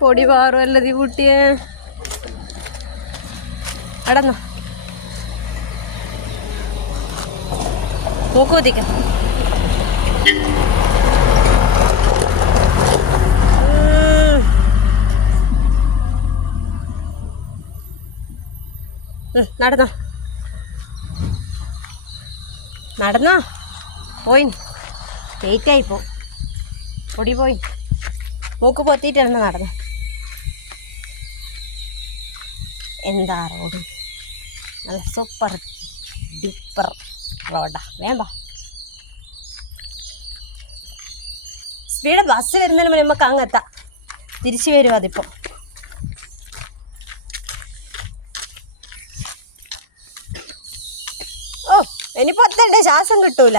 പൊടി പാറുമല്ലതി കുട്ടിയെ. അടന്നോ മൂക്കൂത്തിക്ക. നടന്നോ നടന്നോ പോയി വെയിറ്റായിപ്പോ. പൊടി പോയി മൂക്ക് പൊത്തിയിട്ടാണ് നടന്നു. എന്താ റോഡ് നല്ല സൂപ്പർ ഡ്യൂപ്പർ റോഡാ. വേണ്ട സ്പീഡ് ബസ് വരുന്നതിന് മുന്നേ നമുക്ക് അങ്ങെത്താം. തിരിച്ചു വരും അതിപ്പോ. ഓ ഇനിയിപ്പോ ഒത്തണ്ടേ, ശ്വാസം കിട്ടൂല.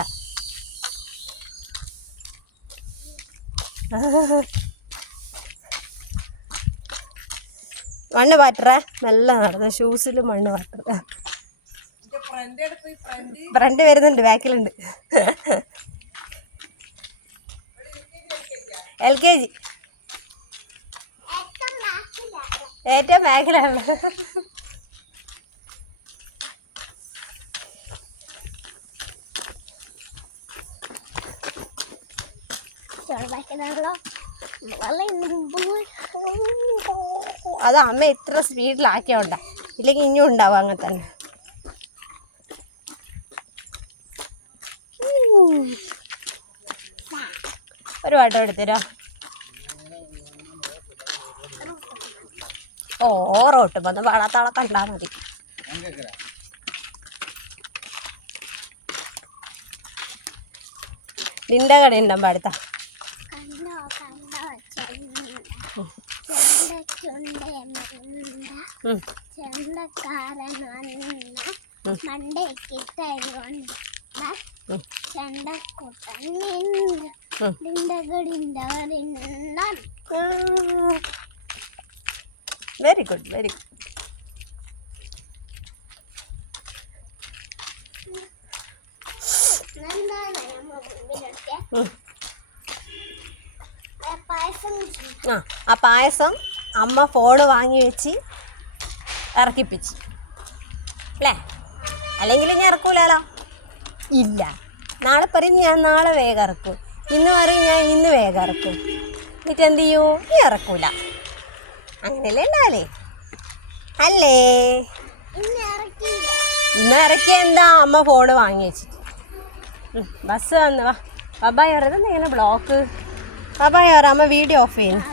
മണ്ണ് പാറ്ററ നല്ല നടന്ന ഷൂസിൽ മണ്ണ് പാറ്ററ. ഫ്രണ്ട് വരുന്നുണ്ട്, ബാക്കിലുണ്ട്. LKG ഏറ്റവും ബാക്കിലാണ്. അത് അമ്മ ഇത്ര സ്പീഡിലാക്കിയോണ്ട, ഇല്ലെങ്കിൽ ഇനിയും ഉണ്ടാവും അങ്ങനെ തന്നെ. ഒരു വട്ടം എടുത്തരോ. റോട്ട് വന്ന് വളത്താളെ കണ്ടാ മതി. നിന്റെ കട ഉണ്ടാകുമ്പോ അടുത്ത വെരി ഗുഡ് വെരി ഗുഡ്. ആ പായസം അമ്മ ഫോണ് വാങ്ങി വെച്ച് ഇറക്കിപ്പിച്ച് അല്ലേ? അല്ലെങ്കിൽ ഞാൻ ഇറക്കൂലോ. ഇല്ല, നാളെ പറയും ഞാൻ നാളെ വേഗം ഇറക്കും, ഇന്ന് പറയും ഞാൻ ഇന്ന് വേഗം ഇറക്കും. എന്നിട്ട് എന്ത് ചെയ്യൂ? നീ ഇറക്കൂല. അങ്ങനെയല്ലേ ഉണ്ടാവല്ലേ? അല്ലേ? ഇന്ന് ഇറക്കിയ എന്താ? അമ്മ ഫോണ് വാങ്ങി വെച്ചിട്ട്. ബസ് വന്ന് വാ. ബബായ് പറയുന്നത് ഇങ്ങനെ ബ്ലോക്ക്. ബബായ് പറയാം, അമ്മ വീഡിയോ ഓഫ് ചെയ്യുന്നു.